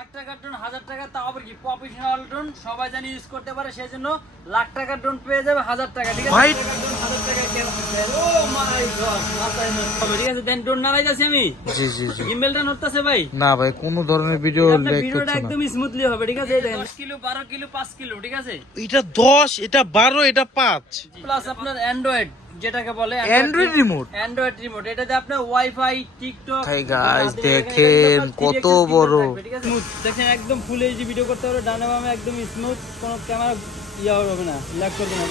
লাখ টাকার ড্রোন হাজার টাকা তাও আবার কি? প্রফেশনাল ড্রোন সবাই জানি ইউজ করতে পারে সেই জন্য লাখ টাকার ড্রোন পেয়ে যাবে হাজার টাকা ঠিক আছে? ভাই! লাখ টাকার drone হাজার টাকায় কেন দিচ্ছে? My God, মাথায় নষ্ট হবে, ঠিক আছে দেন ড্রোন নাড়াই যাচ্ছি আমি। জি জি জি। গিম্বেলটা নড়তেছে ভাই? না ভাই কোনো ধরনের ভিডিও আপনার ভিডিওটা একদম স্মুথলি হবে ঠিক আছে? দশ কিলো ঠিক আছে? এটা দশ এটা বারো এটা পাঁচ। প্লাস আপনার অ্যান্ড্রয়েড যেটাকে বলে Android remote? অ্যান্ড্রয়েড রিমোট এটাতে আপনার ওয়াইফাই টিকটক Hey guys, দেখেন কত বড়। দেখেন একদম ফুল এইচডি ভিডিও করতে পারবে ডানে বামে একদম স্মুথ কোনো ক্যামেরা ইয়া হবে না ল্যাগ করবে না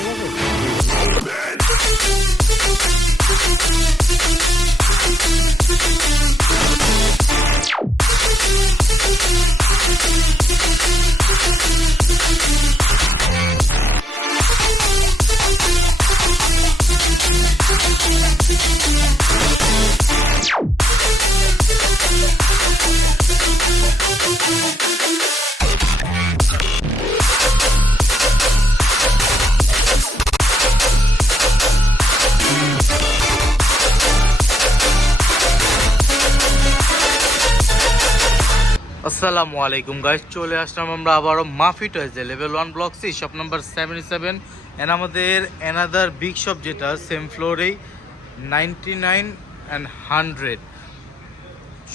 ঠিক আছে আসসালামু আলাইকুম গাইজ চলে আসলাম আমরা আবারও মাফি টয়েজে level one block C shop number seven seven and আমাদের অ্যানাদার বিগ শপ যেটা সেম ফ্লোরেই নাইনটি নাইন অ্যান্ড হান্ড্রেড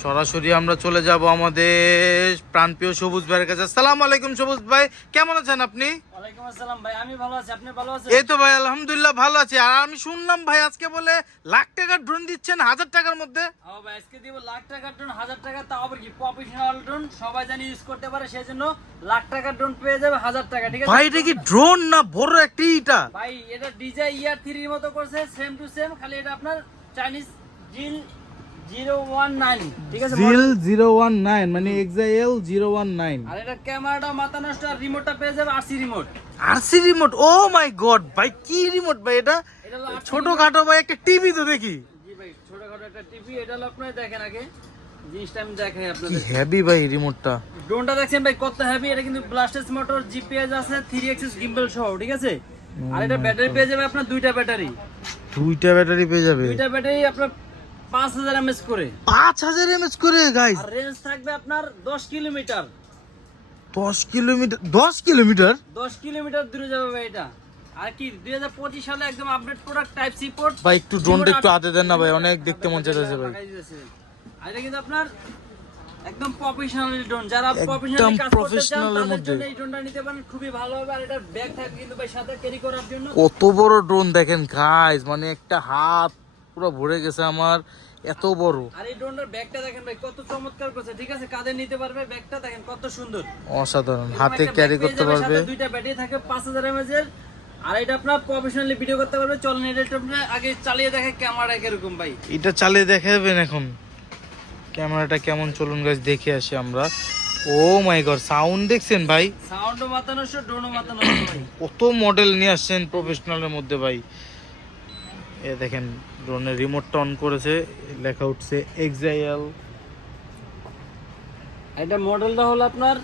সরাসরি আমরা চলে যাব আমাদের প্রাণপ্রিয় সবুজ ভাইয়ের কাছে। আসসালামু আলাইকুম সবুজ ভাই কেমন আছেন আপনি? ওয়ালাইকুম আসসালাম ভাই আমি ভালো আছি আপনি ভালো আছেন? এই তো ভাই আলহামদুলিল্লাহ ভালো আছি। আর আমি শুনলাম ভাই আজকে বলে লাখ টাকার ড্রোন দিচ্ছেন হাজার টাকার মধ্যে। ও ভাই আজকে দিব লাখ টাকার ড্রোন হাজার টাকা তাও আবার কি প্রফেশনাল ড্রোন সবাই জানি ইউজ করতে পারে সেই জন্য লাখ টাকার ড্রোন পেয়ে যাবে হাজার টাকা ঠিক আছে? ভাই এটা কি ড্রোন না বড় একটা ইটা? ভাই এটা ডিজাই ইয়ার থ্রির মতো করছে সেম টু সেম খালি এটা আপনার চাইনিজ জিল মানে এক্সাইএল জিরো ওয়ান নাইন। আর এটা ক্যামেরাটা মাথা নষ্ট আর রিমোটটা পেয়ে যাবে RC remote RC remote oh my god ভাই কি রিমোট ভাই এটা? ছোটখাটো ভাই একটা টিভি তো দেখি। জি ভাই ছোটখাটো একটা টিভি এটা হলো আপনার দেখেন আগে। জিনিসটা আমি দেখাই আপনাদের হেভি ভাই রিমোটটা ড্রোনটা দেখছেন ভাই কত হেভি এটা কিন্তু ব্লাস্টেস মোটর জিপিএস আছে থ্রি এক্সিস গিম্বল সহ ঠিক আছে? আর এটা ব্যাটারি পেয়ে যাবে আপনার দুইটা ব্যাটারি দুইটা ব্যাটারি পেয়ে যাবে। দুইটা ব্যাটারি আপনার পাঁচ হাজার এমএস করে। পাঁচ হাজার এমএচ করে গাইস আর রেঞ্জ থাকবে আপনার দশ কিলোমিটার। দশ কিলোমিটার দশ কিলোমিটার? দশ কিলোমিটার দূরে যাবে ভাই এটা। আর কি দুই হাজার পঁচিশ সালে একদম update product type C port ভাই একটু ড্রোনটা একটু হাতে দেন না ভাই অনেক দেখতে মন চাইতেছে ভাই। আর এটা কিন্তু আপনার একদম প্রফেশনাল ড্রোন যারা প্রফেশনাল কাজ করতে চান তাদের জন্য এই ড্রোনটা নিতে পারেন খুবই ভালো হবে। আর এটার ব্যাগ থাকবে কিন্তু ভাই সাথে ক্যারি করার জন্য। কত বড় ড্রোন দেখেন গাইস মানে একটা হাত পুরো ভরে গেছে আমার এত বড়। আর এই ড্রোনটার ব্যাগটা দেখেন ভাই কত চমৎকার করছে। ঠিক আছে কাঁধে নিতে পারবে ব্যাগটা দেখেন কত সুন্দর। অসাধারণ হাতে ক্যারি করতে পারবে। দুইটা ব্যাটারি থাকে পাঁচ হাজার এমএজ এর। আর এটা আপনার প্রফেশনালি ভিডিও করতে পারবে চলেন এটা আপনার আগে চালিয়ে দেখে ক্যামেরা কীরকম ভাই। এটা চালিয়ে দেখাবেন এখন। ক্যামেরাটা কেমন চলুন গাছ দেখে আসি আমরা। ও মাই গড সাউন্ড দেখছেন ভাই? সাউন্ডও নষ্ট ড্রোনও মাথা ভাই। কত মডেল নিয়ে আসছেন প্রফেশনালের মধ্যে ভাই। এ দেখেন ড্রোনের রিমোটটা অন করেছে লেখা উঠছে এক্সাইএল এটা মডেলটা হলো আপনার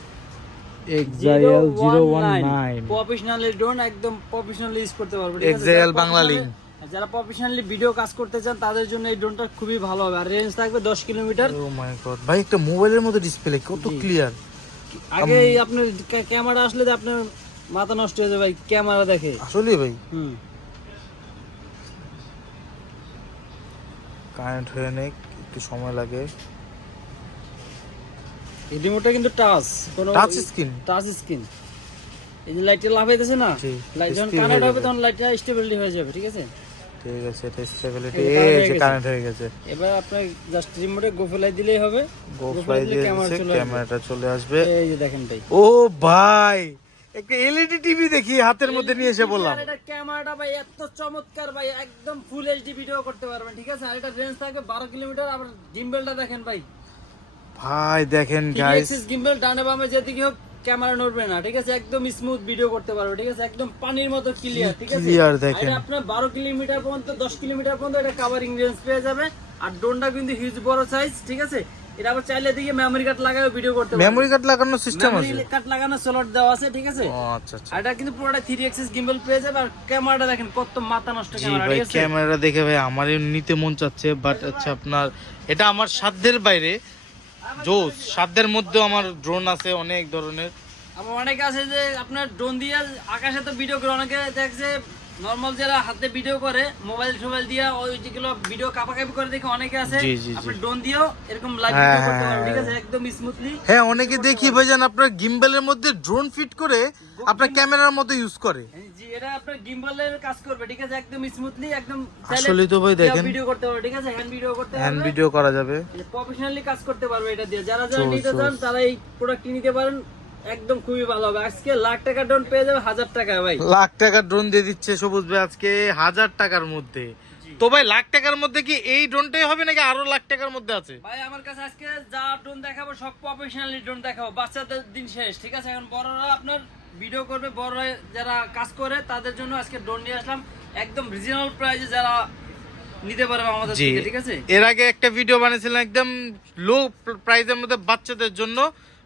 ওয়ান নাইন। প্রফেশনালি ড্রোন একদম প্রফেশনালি ইউজ করতে পারবে ঠিক আছে? XJL যারা বাংলা link। যারা প্রফেশনালি ভিডিও কাজ করতে চান তাদের জন্য এই ড্রোনটা খুবই ভালো হবে। আর রেঞ্জ থাকবে দশ কিলোমিটার। ও মাই গড ভাই একটা মোবাইলের মতো ডিসপ্লে কত ক্লিয়ার আগে এই আপনার ক্যামেরা আসলে আপনার মাথা নষ্ট হয়ে যাবে ভাই ক্যামেরা দেখে। আসলে ভাই। হুম। কারেন্ট হয়ে নেই একটু সময় লাগে। এই রিমোটটা কিন্তু টাচ কোনো টাচ স্ক্রিন। Touch screen. এই যে লাইটটা লাফাইতেছে না লাইট যখন কানেক্ট হবে তখন লাইটটা স্টেবিলিটি হয়ে যাবে ঠিক আছে? ঠিক আছে এটা স্টেবিলিটি এই যে এই হয়ে গেছে। এবার আপনার জাস্ট রিমোটে গোফলাই দিলেই হবে। গো ফ্লাই দিলে দিয়ে ক্যামেরাটা চলে আসবে। এই যে দেখেন ভাই। ও ভাই! একটা এলইডি টিভি দেখি হাতের মধ্যে নিয়ে এসে বললাম। এটা ক্যামেরাটা ভাই এত চমৎকার ভাই একদম ফুল এইচডি ভিডিও করতে পারবেন ঠিক আছে? আর এটা রেঞ্জ থাকবে কিলোমিটার আবার গিম্বেলটা দেখেন ভাই। ভাই দেখেন গাইস গিম্বেল ডানে বামে যেদিকে হোক ক্যামেরা নড়বে না ঠিক আছে? একদম স্মুথ ভিডিও করতে পারবে ঠিক আছে? একদম পানির মতো ক্লিয়ার ঠিক আছে? দেখেন। এটা আপনার বারো কিলোমিটার পর্যন্ত দশ কিলোমিটার পর্যন্ত এটা কাভারিং রেঞ্জ পেয়ে যাবে। আর ড্রোনটা কিন্তু হিউজ বড় সাইজ ঠিক আছে? এটা আবার চাইলে মেমোরি কার্ড লাগায় ভিডিও করতে পারবে মেমোরি কার্ড লাগানোর সিস্টেম আছে? মেমোরি কার্ড লাগানো স্লট দেওয়া আছে ঠিক আছে? ও আচ্ছা আচ্ছা। এটা কিন্তু পুরোটা থ্রি এক্সিস গিম্বল পেয়ে যাবে আর ক্যামেরাটা দেখেন কত মাথা নষ্ট জি ক্যামেরা ভাই ঠিক আছে? ক্যামেরা দেখে ভাই নিতে মন চাচ্ছে বাট আচ্ছা আপনার এটা আমার সাধ্যের বাইরে। জোস সাধ্যের মধ্যেও আমার ড্রোন আছে অনেক ধরনের। আমার অনেকে আছে যে আপনার ড্রোন দিয়ে আকাশে তো ভিডিও করে অনেকে দেখছে নর্মাল যারা হাতে ভিডিও করে মোবাইল টোবাইল দিয়ে ওই যেগুলো ভিডিও কাপাকাপি করে দেখে অনেকে আছে। আপনি ড্রোন দিয়েও এরকম লাইভ হ্যাঁ, ভিডিও করতে হ্যাঁ, পারবেন ঠিক হ্যাঁ। আছে? একদম স্মুথলি হ্যাঁ অনেকে দেখি ভাইজান আপনার গিম্বেলের মধ্যে ড্রোন ফিট করে আপনার ক্যামেরার মতো ইউজ করে। জি এটা আপনার গিম্বলের কাজ করবে ঠিক আছে? একদম স্মুথলি একদম আসলেই তো ভাই দেখেন। ভিডিও করতে পারবে ঠিক আছে? হ্যান্ড ভিডিও করতে হ্যান্ড ভিডিও করা যাবে। প্রফেশনালি কাজ করতে পারবে এটা দিয়ে। যারা যারা নিতে চান তারা এই প্রোডাক্টটি নিতে পারেন। একদম খুবই ভালো হবে। আজকে লাখ টাকা ডোন পেয়ে যাবে হাজার টাকা ভাই। লাখ টাকার ড্রোন দিয়ে দিচ্ছে সবুজ ভাই আজকে হাজার টাকার মধ্যে। তো ভাই লাখ টাকার মধ্যে কি এই ড্রোনটাই হবে নাকি আরও লাখ টাকার মধ্যে আছে? ভাই আমার কাছে আজকে যা ড্রোন দেখাবো সব প্রফেশনালি ড্রোন দেখাবো। বাচ্চাদের দিন শেষ ঠিক আছে? এখন বড়রা আপনার ভিডিও করবে বড়রা যারা কাজ করে তাদের জন্য আজকে ড্রোন নিয়ে আসলাম। একদম রিজনাল প্রাইসে যারা নিতে পারবে আমাদের থেকে ঠিক আছে? এর আগে একটা ভিডিও বানিয়েছিলাম একদম লো প্রাইসের মধ্যে বাচ্চাদের জন্য।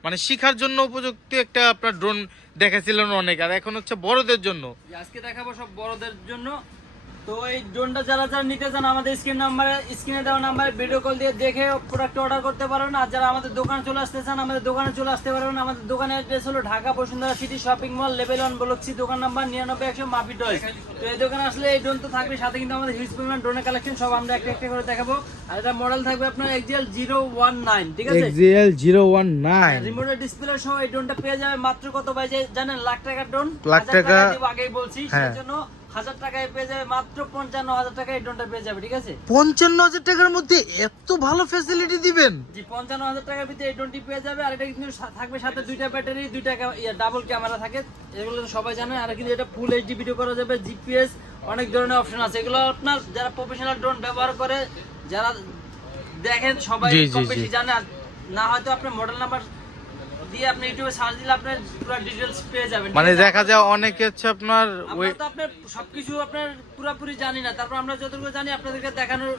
মানে শিখার জন্য উপযুক্ত একটা আপনার ড্রোন দেখাছিলেন অনেক, আর এখন হচ্ছে বড়দের জন্য। আজকে দেখাবো সব বড়দের জন্য। তো এই ড্রোনটা যারা যারা নিতে চান আমাদের স্ক্রিন নাম্বারে স্ক্রিনে দেওয়া নাম্বারে ভিডিও কল দিয়ে দেখে প্রোডাক্ট অর্ডার করতে পারবেন আর যারা আমাদের দোকানে চলে আসতে চান আমাদের দোকানে চলে আসতে পারবেন। আমাদের দোকানের অ্যাড্রেস হলো Dhaka Bashundhara city shopping mall level one বলছি দোকান নাম্বার নিরানব্বই একশো মাফি টয় তো এই দোকানে আসলে এই ড্রোন তো থাকবে সাথে কিন্তু আমাদের হিউজ পরিমাণ ড্রোনের কালেকশন সব আমরা একটা একটা করে দেখাবো। আর এটা মডেল থাকবে আপনার এক্সিএল জিরো ওয়ান নাইন ঠিক আছে? এক্সিএল জিরো ওয়ান নাইন রিমোটের ডিসপ্লে সহ এই ড্রোনটা পেয়ে যাবে মাত্র কত যে জানেন লাখ টাকার ড্রোন লাখ টাকা। আগেই বলছি হ্যাঁ। সেজন্য হাজার টাকায় পেয়ে যাবে মাত্র পঞ্চান্ন হাজার টাকায় এই ড্রোনটা পেয়ে যাবে ঠিক আছে? পঞ্চান্ন হাজার টাকার মধ্যে এত ভালো ফ্যাসিলিটি দিবেন? জি পঞ্চান্ন হাজার টাকার ভিতরে এই ড্রোনটি পেয়ে যাবে আর এটা কিন্তু থাকবে সাথে দুইটা ব্যাটারি দুইটা ডাবল ক্যামেরা থাকে। এগুলো তো সবাই জানে আর কিন্তু এটা ফুল এইচডি ভিডিও করা যাবে জিপিএস অনেক ধরনের অপশন আছে। এগুলো আপনার যারা প্রফেশনাল ড্রোন ব্যবহার করে যারা দেখেন সবাই কম বেশি। জানে না হয়তো আপনার মডেল নাম্বার দিয়ে আপনি ইউটিউবে সার্চ দিলে আপনার পুরো ডিটেলস পেয়ে যাবেন মানে দেখা যায় অনেকে হচ্ছে আপনার ওই তো আপনার সবকিছু আপনার পুরোপুরি জানি না। তারপর আমরা যতটুকু জানি আপনাদেরকে দেখানোর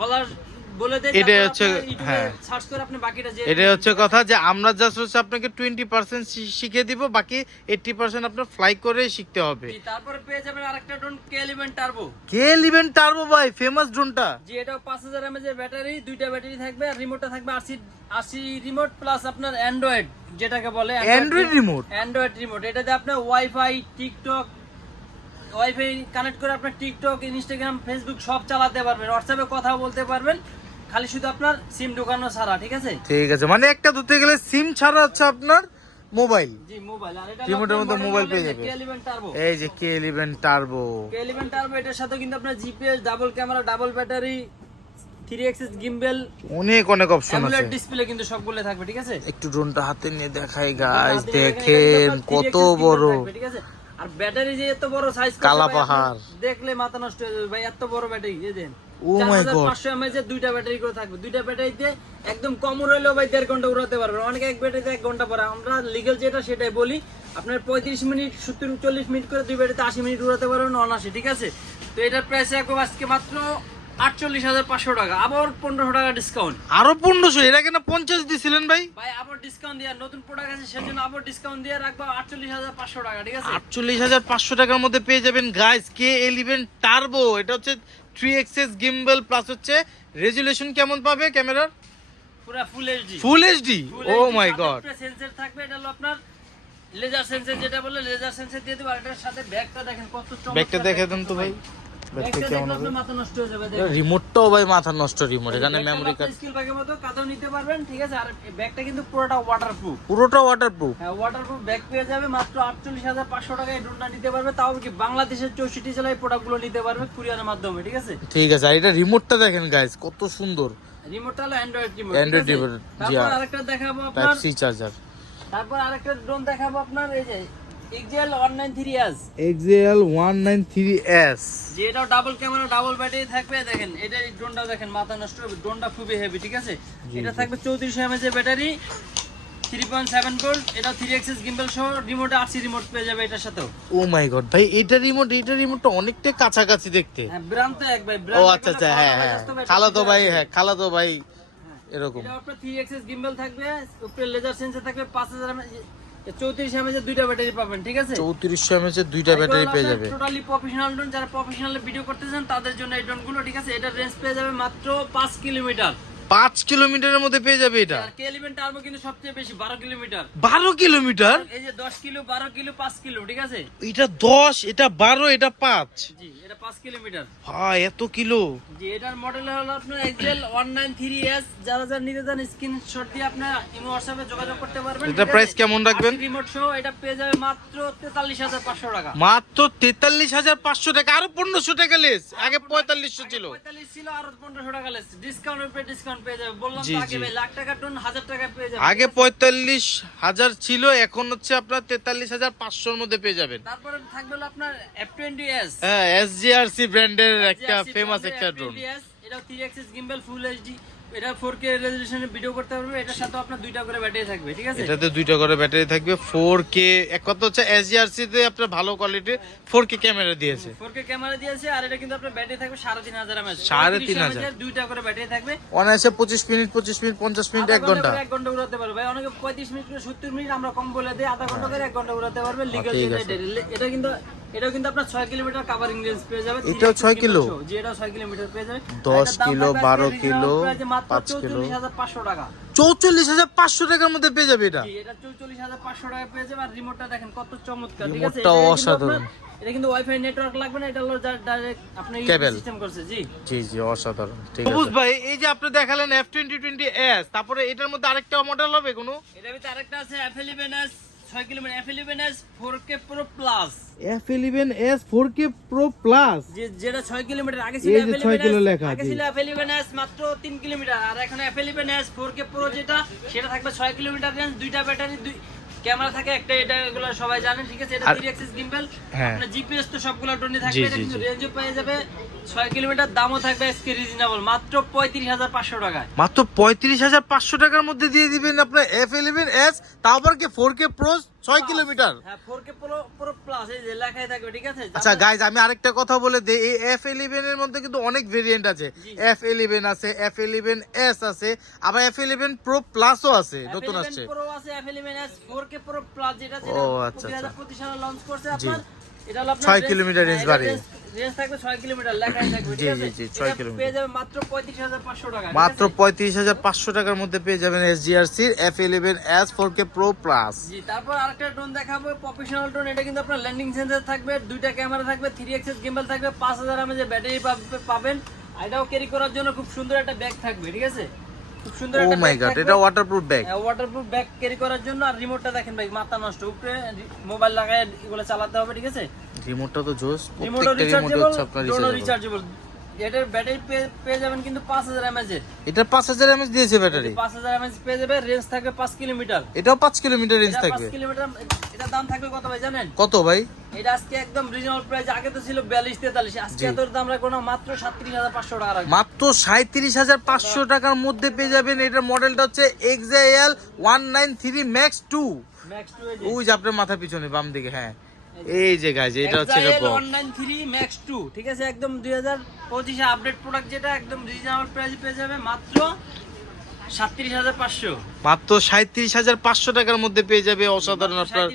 বলার তারপর হচ্ছে- হ্যাঁ। সার্চ করে আপনি এটা হচ্ছে কথা যে আমরা জাস্ট হচ্ছে আপনাকে টোয়েন্টি পার্সেন্ট শিখিয়ে দিব বাকি এইটটি পার্সেন্ট আপনার ফ্লাই করে শিখতে হবে। তারপরে পেয়ে যাবেন আরেকটা drone K eleven turbo K eleven turbo ভাই ফেমাস ড্রোনটা জি এটাও পাঁচ হাজার ব্যাটারি দুইটা ব্যাটারি থাকবে আর রিমোটটা থাকবে আশি আশি রিমোট প্লাস আপনার অ্যান্ড্রয়েড যেটাকে বলে অ্যান্ড্রয়েড রিমোট অ্যান্ড্রয়েড রিমোট এটাতে আপনার ওয়াইফাই টিকটক ওয়াইফাই কানেক্ট করে আপনার টিকটক ইনস্টাগ্রাম ফেসবুক সব চালাতে পারবেন। হোয়াটসঅ্যাপে কথা বলতে পারবেন। খালি শুধু আপনার সিম ঢোকানো ছাড়া ঠিক আছে? ঠিক আছে। মানে একটা ধরতে গেলে সিম ছাড়া হচ্ছে আপনার মোবাইল। G mobile. আর এটা রিমোটের মধ্যে মোবাইল পেয়ে যাবে। এই যে কে ইলেভেন টার্বো K11 টার্বো এটার সাথে কিন্তু আপনার GPS double camera double battery 3 axis gimbal অনেক অনেক অপশন আছে। ডিসপ্লে কিন্তু সবগুলো থাকবে ঠিক আছে? একটু ড্রোনটা হাতে নিয়ে দেখাই গাইস হাতে দেখেন, কত বড়। ঠিক আছে? আর ব্যাটারি যে এত বড় সাইজ কালা পাহাড়। দেখলে মাথা নষ্ট হয়ে যাবে ভাই এত বড় ব্যাটারি এই দেন। Oh my God. পাঁচশো এমএচ এর দুইটা ব্যাটারি করে থাকবে। দুইটা ব্যাটারিতে একদম কম রইলেও ভাই দেড় ঘণ্টা উড়াতে পারবেন। অনেকে এক ব্যাটারিতে এক ঘণ্টা পরে। আমরা লিগেল যেটা সেটাই বলি আপনার পঁয়ত্রিশ মিনিট সত্তর চল্লিশ মিনিট করে দুই ব্যাটারিতে আশি মিনিট উড়াতে পারবেন অনাশি ঠিক আছে? তো এটার প্রাইস রাখব আজকে মাত্র আটচল্লিশ হাজার পাঁচশো টাকা। আবার পনেরোশো টাকা ডিসকাউন্ট আরও পনেরোশো? এর আগে না পঞ্চাশ দিছিলেন ভাই? ভাই আবার ডিসকাউন্ট দিয়ে নতুন প্রোডাক্ট আছে সেজন্য আবার ডিসকাউন্ট দিয়ে রাখব আটচল্লিশ হাজার পাঁচশো টাকা ঠিক আছে? আটচল্লিশ হাজার পাঁচশো টাকার মধ্যে পেয়ে যাবেন গাইস কে ইলেভেন টার্বো এটা হচ্ছে থ্রি এক্সেস গিম্বল প্লাস হচ্ছে রেজুলেশন কেমন পাবে ক্যামেরার? পুরো full HD full HD oh my god sensor থাকবে এটা হলো আপনার লেজার সেন্সর যেটা বলে লেজার সেন্সর দিয়ে দেব আর এটার সাথে ব্যাগটা দেখেন কত চমৎকার ব্যাগটা দেখে দেন তো ভাই। ব্যাগটা ব্যাগটা কেমন হবে? আপনার মাথা নষ্ট হয়ে যাবে দেখেন। রিমোটটাও ভাই মাথা নষ্ট রিমোট এখানে মেমরি কার্ড স্কিল ব্যাগের মতো কাঁধেও নিতে পারবেন ঠিক আছে? আর ব্যাগটা কিন্তু পুরোটা ওয়াটারপ্রুফ পুরোটা ওয়াটারপ্রুফ হ্যাঁ ওয়াটারপ্রুফ ব্যাগ পেয়ে যাবে মাত্র আটচল্লিশ হাজার পাঁচশো টাকায় নিতে পারবে। তাও কি বাংলাদেশের চৌষট্টি জেলায় প্রোডাক্টগুলো নিতে পারবে কুরিয়ারের মাধ্যমে ঠিক আছে? ঠিক আছে আর এটা রিমোটটা দেখেন গাইস কত সুন্দর। রিমোটটা হলো অ্যান্ড্রয়েড রিমোট তারপর আরেকটা দেখাবো টাইপ আপনার। সি চার্জার তারপর আরেকটা ড্রোন দেখাবো আপনার এই যে XJL 193S XJL 193S যে এটা ডাবল ক্যামেরা ডাবল ব্যাটারি থাকবে দেখেন এটা ড্রোনটা দেখেন মাথা নষ্ট হবে ড্রোনটা খুবই হেভি ঠিক আছে? এটা থাকবে 34 এমএএইচ এর ব্যাটারি 3.7 ভোল্ট এটা 3 এক্সেস গিম্বল সহ রিমোট আরসি রিমোট পেয়ে যাবে এটার সাথে ও মাই oh গড ভাই এটা রিমোট এটা রিমোটটা অনেকটা কাছাকাছি দেখতে। হ্যাঁ ব্র্যান্ড তো এক ভাই ব্র্যান্ড ও আচ্ছা আচ্ছা হ্যাঁ হ্যাঁ, হ্যাঁ খালাতো ভাই হ্যাঁ খালাতো ভাই এরকম। এটা আপনার 3 এক্সেস গিম্বল থাকবে উপরে লেজার সেন্সর থাকবে 5000 এমএএইচ 34 এমএএর দুইটা ব্যাটারি পাবেন ঠিক আছে? 34 দুইটা ব্যাটারি টোটালি প্রফেশনাল ড্রোন যারা প্রফেশনাল ভিডিও করতে চান তাদের জন্য এই ড্রোনগুলো ঠিক আছে? এটার রেঞ্জ পেয়ে যাবে মাত্র পাঁচ কিলোমিটার। পাঁচ কিলোমিটারের মধ্যে পেয়ে যাবে এটা। কে ইলেভেন টার্বো কিন্তু সবচেয়ে বেশি বারো কিলোমিটার। বারো কিলোমিটার? এই যে দশ কিলো বারো কিলো পাঁচ কিলো ঠিক আছে? এটা দশ এটা বারো এটা পাঁচ। জি এটা পাঁচ কিলোমিটার। ভাই এত কিলো। জি এটার মডেল হলো আপনার এক্সেল ওয়ান নাইন থ্রি এস যারা যারা নিতে চান স্ক্রিনশট দিয়ে আপনার ইমো হোয়াটসঅ্যাপে যোগাযোগ করতে পারবেন এটা price কেমন রাখবেন? রিমোট সহ এটা পেয়ে যাবে মাত্র তেতাল্লিশ হাজার পাঁচশো টাকা। মাত্র তেতাল্লিশ হাজার পাঁচশো টাকা আরও পনেরোশো টাকা লেস। আগে পঁয়তাল্লিশশো ছিল। পঁয়তাল্লিশ ছিল আর পনেরোশো টাকা লেস। ডিসকাউন্ট ডিসকাউন্ট পেয়ে যাবে। বললাম জি, আগে জি। ভাই লাখ টাকা টন হাজার টাকা পেয়ে যাবে। আগে পঁয়তাল্লিশ হাজার ছিল এখন হচ্ছে আপনার তেতাল্লিশ হাজার পাঁচশোর মধ্যে পেয়ে যাবেন। তারপরে থাকবে হলো আপনার এফ টোয়েন্টি এস হ্যাঁ এস ব্র্যান্ডের একটা ফেমাস একটা ড্রোন এটা three axis gimbal full HD এটা ফোর কে রেজলিউশনে ভিডিও করতে পারবে এটার সাথে আপনার দুইটা করে ব্যাটারি থাকবে ঠিক আছে? এটাতে দুইটা করে ব্যাটারি থাকবে ফোর এক কথা হচ্ছে এস জি আর সি তে আপনার ভালো কোয়ালিটির ফোর ক্যামেরা দিয়েছে। ফোর ক্যামেরা দিয়েছে আর এটা কিন্তু আপনার ব্যাটারি থাকবে সাড়ে তিন হাজার এমএচ সাড়ে তিন হাজার। দুইটা করে ব্যাটারি থাকবে। অনায়াসে পঁচিশ মিনিট পঁচিশ মিনিট পঞ্চাশ মিনিট আধা এক ঘণ্টা ঘণ্টা। উড়াতে পারবে। ভাই অনেকে পঁয়ত্রিশ মিনিট করে সত্তর মিনিট আমরা কম বলে দিই আধা ঘণ্টা করে ঘণ্টা উড়াতে পারবে লিগাল এটা কিন্তু এটাও কিন্তু আপনার ছয় কিলোমিটার কাভারিং রেঞ্জ পেয়ে যাবে এটাও কিলো? জি এটাও ছয় কিলোমিটার পেয়ে যাবে। কিলো, থাকবে বারো আজকে কিলো, পাঁচ কিলো। চৌচল্লিশ হাজার পাঁচশো টাকার মধ্যে পেয়ে যাবে এটা জি, এটা 44,500 টাকা পেয়ে যাবে আর রিমোটটা কত চমৎকার ঠিক আছে রিমোটটাও এটা কিন্তু অসাধারণ। এটা কিন্তু ওয়াইফাই নেটওয়ার্ক লাগবে না এটা হলো ডাইরেক্ট আপনি। সিস্টেম করছে জি জি জি অসাধারণ ঠিক আছে ভাই এই যে আপনি দেখালেন এফ টোয়েন্টি টোয়েন্টি এস তারপরে এটার মধ্যে আরেকটা মডেল হবে কোনো এটার ভিতরে আরেকটা আছে F11s 6 kilometre F11s 4K Pro Plus F eleven S four K pro যে যেটা 6 কিলোমিটার আগে ছিল এই যে 6 কিলো লেখা, আগে ছিল F11s মাত্র 3 কিলোমিটার। আর এখন F11s 4K Pro যেটা সেটা থাকবে 6 কিলোমিটার রেঞ্জ দুইটা ব্যাটারি দুই ক্যামেরা থাকে একটা এটা এগুলো সবাই জানেন ঠিক আছে? এটা আর- 3 অ্যাক্সিস গিম্বল হ্যাঁ। আপনার জিপিএস তো সবগুলো টোনে থাকবে এটা কিন্তু রেঞ্জও পেয়ে যাবে। 6 কিলোমিটার দামও থাকবে এসকে রিজনেবল মাত্র 35500 টাকায়। মাত্র পঁয়ত্রিশ হাজার পাঁচশো টাকার মধ্যে দিয়ে দিবেন আপনার এফ ইলেভেন এস আবার কি ফোর কে প্রো ছয় কিলোমিটার? হ্যাঁ 4K Pro Pro Plus এই যে লেখাই থাকবে ঠিক আছে? আচ্ছা গাইজ আমি আরেকটা কথা বলে দিই এই এফ ইলেভেন এর মধ্যে কিন্তু অনেক ভেরিয়েন্ট আছে। এফ ইলেভেন আছে এফ ইলেভেন এস আছে আবার এফ ইলেভেন প্রো প্লাসও আছে নতুন F11 আসছে। Pro আছে F11s 4K Pro Plus যেটা ও, যেটা আচ্ছা, হাজার আচ্ছা। পঁচিশ সালে লঞ্চ করছে আপনার এটা হলো আপনার ছয় কিলোমিটার range এটা বাড়ে। Range- range থাকবে 6 কিলোমিটার লেখাই থাকবে জি, ঠিক আছে? জি, জি, ছয় এটা কিলোমিটার। পেয়ে যাবে মাত্র 35500 টাকা ঠিক মাত্র আছে? পঁয়ত্রিশ হাজার পাঁচশো টাকার মধ্যে পেয়ে যাবেন S GRC F eleven S four K pro plus তারপর আরেকটা ড্রোন দেখাবো প্রফেশনাল ড্রোন এটা কিন্তু আপনার ল্যান্ডিং সেন্সর থাকবে দুইটা ক্যামেরা থাকবে 3 এক্সএস গিম্বল থাকবে 5000 এমএএইচ ব্যাটারি পাবেন। এটাও ক্যারি করার জন্য খুব সুন্দর একটা ব্যাগ থাকবে ঠিক আছে? খুব সুন্দর ও একটা মাই ব্যাগ গড Oh এটা waterproof bag waterproof bag carry করার জন্য আর রিমোটটা দেখেন ভাই মাথা নষ্ট উপরে মোবাইল লাগায় এগুলো চালাতে হবে ঠিক আছে? রিমোটটা তো জোস রিমোটও প্রত্যেকটা রিমোটে রিচার্জেবল হচ্ছে আপনার ড্রোনও রিচার্জেবল এটার ব্যাটারি পেয়ে যাবেন কিন্তু পাঁচ হাজার এর। এটা পাঁচ হাজার দিয়েছে ব্যাটারি পাঁচ হাজার পেয়ে যাবে রেঞ্জ থাকবে পাঁচ কিলোমিটার। এটাও পাঁচ কিলোমিটার রেঞ্জ এটা থাকবে। কিলোমিটার এটার দাম থাকবে কত ভাই জানেন? কত ভাই? এটা আজকে একদম রিজনেবল প্রাইস আগে তো ছিল বিয়াল্লিশ তেতাল্লিশ। আজকে জি। এত দাম রাখব না মাত্র সাতত্রিশ হাজার পাঁচশো টাকা রাখব। মাত্র সাঁত্রিশ হাজার পাঁচশো টাকার মধ্যে পেয়ে যাবেন এটার মডেলটা হচ্ছে nine three max two max two ওই যে আপনার মাথা পিছনে বাম দিকে হ্যাঁ। এই যে গাইজ এটা হচ্ছে ওয়ান নাইন ম্যাক্স টু ঠিক আছে? একদম দুই হাজার পঁচিশে আপডেট প্রোডাক্ট যেটা একদম রিজনেবল প্রাইস পেয়ে যাবে মাত্র সাতত্রিশ হাজার পাঁচশো। মাত্র সাঁত্রিশ হাজার পাঁচশো টাকার মধ্যে পেয়ে যাবে অসাধারণ আপনার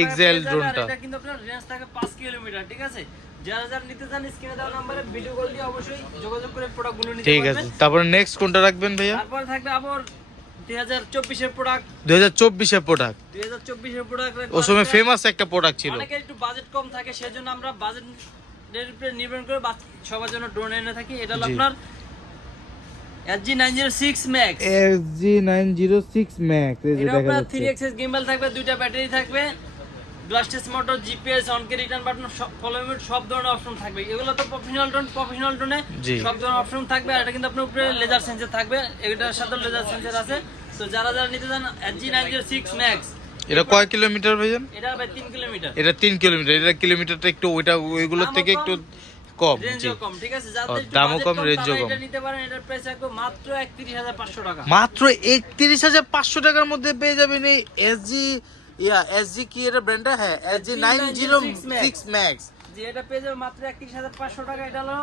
এক্সেল ড্রোনটা এটা কিন্তু আপনার রেঞ্জ থাকে 5 কিলোমিটার ঠিক আছে? যারা যারা নিতে চান স্ক্রিনে দেওয়া নম্বরে ভিডিও কল দিয়ে অবশ্যই যোগাযোগ করে প্রোডাক্টগুলো নিতে ঠিক আছে। তারপরে নেক্সট কোনটা রাখবেন ভাইয়া? তারপর থাকবে আবার 2024 এর প্রোডাক্ট দুই হাজার চব্বিশের প্রোডাক্ট 2024 এর প্রোডাক্ট ও সময় ফেমাস একটা প্রোডাক্ট ছিল। অনেকের একটু বাজেট কম থাকে সেজন্য আমরা বাজেট এর উপরে নির্ভর করে সবার জন্য ড্রোন এনে থাকি। এটা হলো জি। আপনার SG 906 Max S G nine zero six max এই যে দেখা আপনার যাচ্ছে। 3 এক্সএস গিম্বল থাকবে দুইটা ব্যাটারি থাকবে। Brushless motor GPS one key return button follow me সব ধরনের অপশন থাকবে। এগুলো তো প্রফেশনাল ড্রোন প্রফেশনাল ড্রোনে সব ধরনের অপশন থাকবে আর এটা কিন্তু আপনার উপরে লেজার সেন্সর থাকবে। এটার সাথে লেজার সেন্সর আছে। তো যারা যারা নিতে চান G nine zero six max এটা কয় কিলোমিটার ভাইজান? এটা ভাই তিন কিলোমিটার। এটা তিন কিলোমিটার। এটা কিলোমিটারটা একটু ওইটা ওইগুলোর দামও থেকে একটু কম জি। কম ঠিক আছে? যাদের দামও কম, range কম। এটা নিতে পারেন এটার প্রাইস রাখব মাত্র একত্রিশ হাজার পাঁচশো টাকা। মাত্র একত্রিশ হাজার পাঁচশো টাকার মধ্যে পেয়ে যাবেন এই এসজি ইয়া এসজি কি এটা ব্র্যান্ডটা হ্যাঁ SG nine zero six max যে এটা পেয়ে যাবে মাত্র একত্রিশ হাজার পাঁচশো টাকা এটা হলো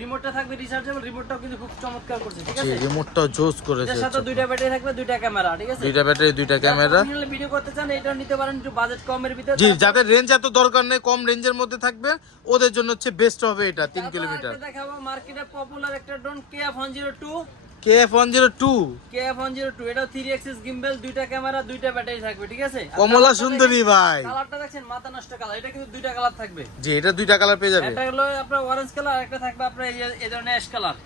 রিমোটটা থাকবে রিচার্জেবল রিমোটটাও কিন্তু খুব চমৎকার করছে ঠিক আছে? রিমোটটাও জোস করেছে। এটার সাথে দুইটা ব্যাটারি থাকবে দুইটা ক্যামেরা ঠিক আছে? দুইটা ব্যাটারি দুইটা ক্যামেরা ভিডিও করতে চান এটাও নিতে পারেন একটু বাজেট কমের ভিতরে। জি যাদের রেঞ্জ এত দরকার নেই কম রেঞ্জের মধ্যে থাকবে ওদের জন্য হচ্ছে বেস্ট হবে এটা তিন কিলোমিটার। আরেকটা দেখাবো মার্কেটে পপুলার একটা drone KF one zero two K F one zero two K F one two এটাও থ্রি এক্সিস গিম্বেল দুইটা ক্যামেরা দুইটা ব্যাটারি থাকবে ঠিক আছে? কমলা সুন্দরী ভাই। কালারটা দেখছেন মাথা নষ্ট কালার এটা কিন্তু দুইটা কালার থাকবে। জি এটা দুইটা কালার পেয়ে যাবে। এটা হলো আপনার অরেঞ্জ কালার একটা থাকবে আপনার এই ধরনের অ্যাশ কালার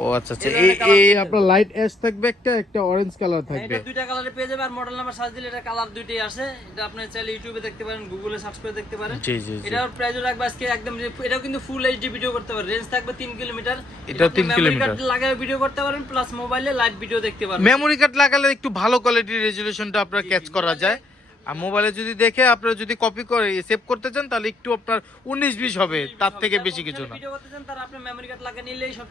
ও আচ্ছা আচ্ছা। এই আপনার লাইট অ্যাশ থাকবে একটা একটা অরেঞ্জ কালার থাকবে। এটা দুইটা কালারে পেয়ে যাবে আর মডেল নাম্বার সার্চ দিলে এটা কালার দুইটাই আসে। এটা আপনি চাইলে ইউটিউবে দেখতে পারেন গুগলে সার্চ করে দেখতে পারেন। জি জি এটার প্রাইস রাখবে আজকে একদম এটাও কিন্তু ফুল এইচডি ভিডিও করতে পারবে রেঞ্জ থাকবে 3 কিলোমিটার। এটাও তিন কিলোমিটার। লাগায় ভিডিও করতে পারেন প্লাস মোবাইলে লাইভ ভিডিও দেখতে পারবেন মেমোরি কার্ড লাগালে একটু ভালো কোয়ালিটির রেজুলেশনটা আপনার ক্যাচ করা যায়। আর মোবাইলে যদি দেখে আপনারা যদি কপি করে সেভ করতে চান তাহলে একটু আপনার উনিশ বিশ হবে তার থেকে বেশি কিছু না। সবচেয়ে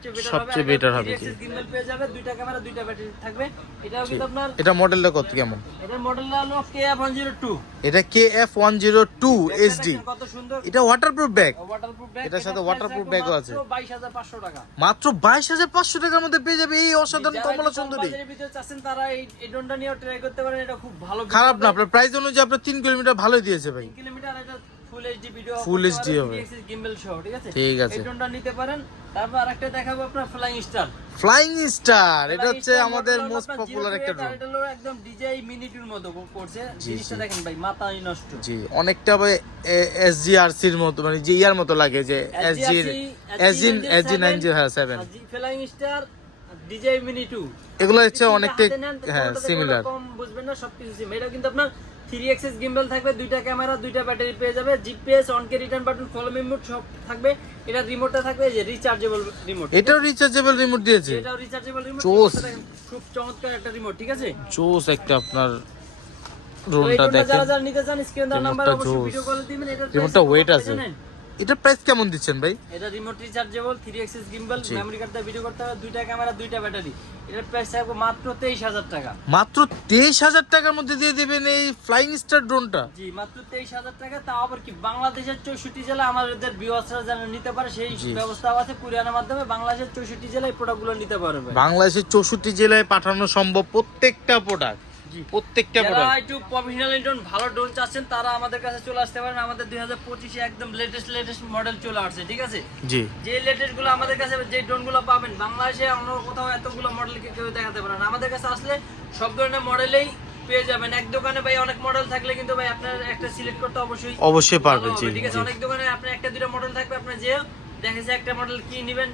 বেটার হবে। সবচেয়ে better হবে, জি। গিম্বল পেয়ে যাবে দুইটা ক্যামেরা দুইটা ব্যাটারি থাকবে। এটাও কিন্তু আপনার এটা মডেলটা কত কেমন? এটার মডেলটা হলো KF102 এটা K F one zero two দেখেন এটা ওয়াটারপ্রুফ ব্যাগ ওয়াটারপ্রুফ ব্যাগ এটার সাথে waterproof bag ও আছে। মাত্র বাইশ হাজার পাঁচশো টাকার মধ্যে পেয়ে যাবে এই অসাধারণ কমলা সুন্দরী বাজেটের ভিতরে চাচ্ছেন তারা এই এই ড্রোনটা নিয়েও ট্রাই করতে পারেন এটা খুব ভালো খারাপ না আপনার প্রাইস অনুযায়ী আপনার তিন কিলোমিটার ভালোই দিয়েছে ভাই। কিলোমিটার এটা ফুল এইচডি ভিডিও হবে। গিম্বল সহ ঠিক আছে? ঠিক আছে। এই নিতে পারেন। তারপর আরেকটা দেখাবো আপনার ফ্লাইং স্টার ফ্লাইং স্টার এটা হচ্ছে আমাদের মোস্ট পপুলার একটা ড্রোন এটা হলো একদম ডিজাই মিনিটুর মতো করছে। জিনিসটা দেখেন ভাই মাথায় নষ্ট। জি অনেকটা ভাই এসজিআরসির মতো মানে যে ইয়ার মতো লাগে যে SG SG SG nine G হ্যাঁ seven flying star DJI mini two এগুলো হচ্ছে অনেকটাই হ্যাঁ সিমিলার কম বুঝবেন না সবকিছু সিম এটা কিন্তু আপনার থ্রি এক্সেস গিম্বেল থাকবে দুইটা ক্যামেরা দুইটা ব্যাটারি পেয়ে যাবে GPS on key return button follow remote সব থাকবে। এটা রিমোটটা থাকবে যে রিচার্জেবল রিমোট এটাও রিচার্জেবল রিমোট দিয়েছে। এটাও রিচার্জেবল রিমোট চোস। খুব চমৎকার একটা রিমোট ঠিক আছে? চোস একটা আপনার ড্রোনটা দেখেন। যারা যারা নিতে চান স্ক্রিন দেওয়ার নাম্বার অবশ্যই ভিডিও কল দিবেন এটা রিমোটটা ওয়েট আছে। এটা প্রাইস কেমন দিচ্ছেন ভাই? এটা remote rechargeable three axis gimbal memory card দিয়ে ভিডিও করতে হবে দুইটা ক্যামেরা দুইটা ব্যাটারি এটার প্রাইস থাকবে মাত্র তেইশ হাজার টাকা। মাত্র তেইশ হাজার টাকার মধ্যে দিয়ে দিবেন এই ফ্লাইং স্টার ড্রোনটা জি মাত্র তেইশ হাজার টাকা। তাও আবার কি বাংলাদেশের চৌষট্টি জেলা আমাদের বিওয়াসরা যেন নিতে পারে সেই ব্যবস্থা আছে কুরিয়ানের মাধ্যমে। বাংলাদেশের চৌষট্টি জেলায় প্রোডাক্টগুলো নিতে পারবে। বাংলাদেশের চৌষট্টি জেলায় পাঠানো সম্ভব প্রত্যেকটা প্রোডাক্ট প্রত্যেকটা প্রোডাক্ট একটু প্রফেশনাল ড্রোন ভালো ড্রোন চাচ্ছেন তারা আমাদের কাছে চলে আসতে পারেন। আমাদের দুই হাজার পঁচিশে একদম লেটেস্ট লেটেস্ট মডেল চলে আসছে ঠিক আছে? জি। যে লেটেস্টগুলো আমাদের কাছে যে ড্রোনগুলো পাবেন বাংলাদেশে অন্য কোথাও এতগুলো মডেল কেউ দেখাতে পারে না। আমাদের কাছে আসলে সব ধরনের মডেলেই পেয়ে যাবেন। এক দোকানে ভাই অনেক মডেল থাকলে কিন্তু ভাই আপনার একটা সিলেক্ট করতে অবশ্যই অবশ্যই পারবেন জি ঠিক আছে? অনেক দোকানে আপনার একটা দুটো মডেল থাকবে আপনার যে দেখেছে একটা মডেল কি নেবেন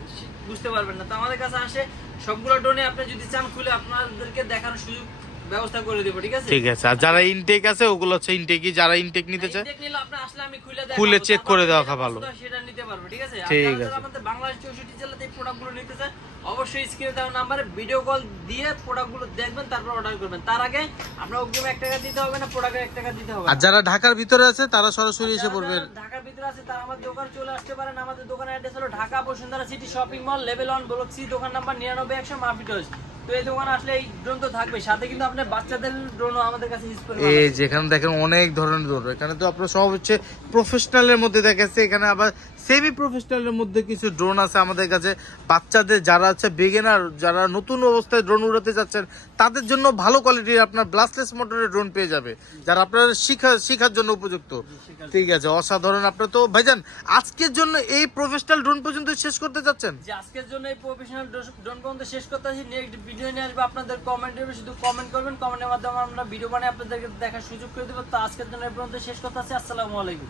বুঝতে পারবেন না। তো আমাদের কাছে আসে সবগুলো ড্রোনে আপনি যদি চান খুলে আপনাদেরকে দেখানোর সুযোগ ব্যবস্থা করে দেবো ঠিক আছে? ঠিক আছে। আর যারা ইনটেক আছে ওগুলো হচ্ছে ইনটেকই যারা ইনটেক নিতে চায় Intake নিলে আপনি আসলে আমি খুলে দেখাবো, খুলে তারপর করে দেওয়া ভালো। সেটা নিতে পারবে, ঠিক আছে? ঠিক আছে। আমাদের বাংলাদেশ 64 জেলাতে এই প্রোডাক্টগুলো নিতে চায়, অবশ্যই স্ক্রিনে দেওয়া নাম্বারে ভিডিও কল দিয়ে প্রোডাক্টগুলো দেখবেন তারপর অর্ডার করবেন। তার আগে আপনার অগ্রিম এক টাকা দিতে হবে না প্রোডাক্টে এক টাকা দিতে হবে। আর যারা ঢাকার ভিতরে আছে তারা সরাসরি এসে পড়বেন। ঢাকার ভিতরে আছে তারা আমাদের দোকানে চলে আসতে পারেন। আমাদের দোকানের অ্যাড্রেস হলো Dhaka Bashundhara city shopping mall level one block C দোকান নাম্বার নিরানব্বই একশো মার্কেট তো এই দোকানে আসলে এই ড্রোন তো থাকবে। সাথে কিন্তু আপনার বাচ্চাদের ড্রোনও আমাদের কাছে ইউজ করে এই যেখানে দেখেন অনেক ধরনের ড্রোন এখানে তো আপনার সব হচ্ছে প্রফেশনালের মধ্যে দেখাচ্ছে। এখানে আবার সেমি প্রফেশনালের মধ্যে কিছু ড্রোন আছে আমাদের কাছে। বাচ্চাদের যারা আছে বেগেনার যারা নতুন অবস্থায় ড্রোন উড়াতে যাচ্ছেন, তাদের জন্য ভালো কোয়ালিটির আপনার ব্লাস্টলেস মোটরের ড্রোন পেয়ে যাবে, যারা আপনার শিখা, শিখার জন্য উপযুক্ত। ঠিক আছে, অসাধারণ। আপনার তো ভাইজান, আজকের জন্য এই প্রফেশনাল ড্রোন পর্যন্ত শেষ করতে যাচ্ছেন? যে আজকের জন্য এই প্রফেশনাল ড্রোন পর্যন্ত শেষ করতে আসি নেক্সট ভিডিও নিয়ে আসবে আপনাদের কমেন্টে শুধু কমেন্ট করবেন কমেন্টের মাধ্যমে আমরা ভিডিও বানিয়ে আপনাদেরকে দেখার সুযোগ করে দেবো। তো আজকের জন্য এই পর্যন্ত শেষ করতে আসি আসসালামু আলাইকুম।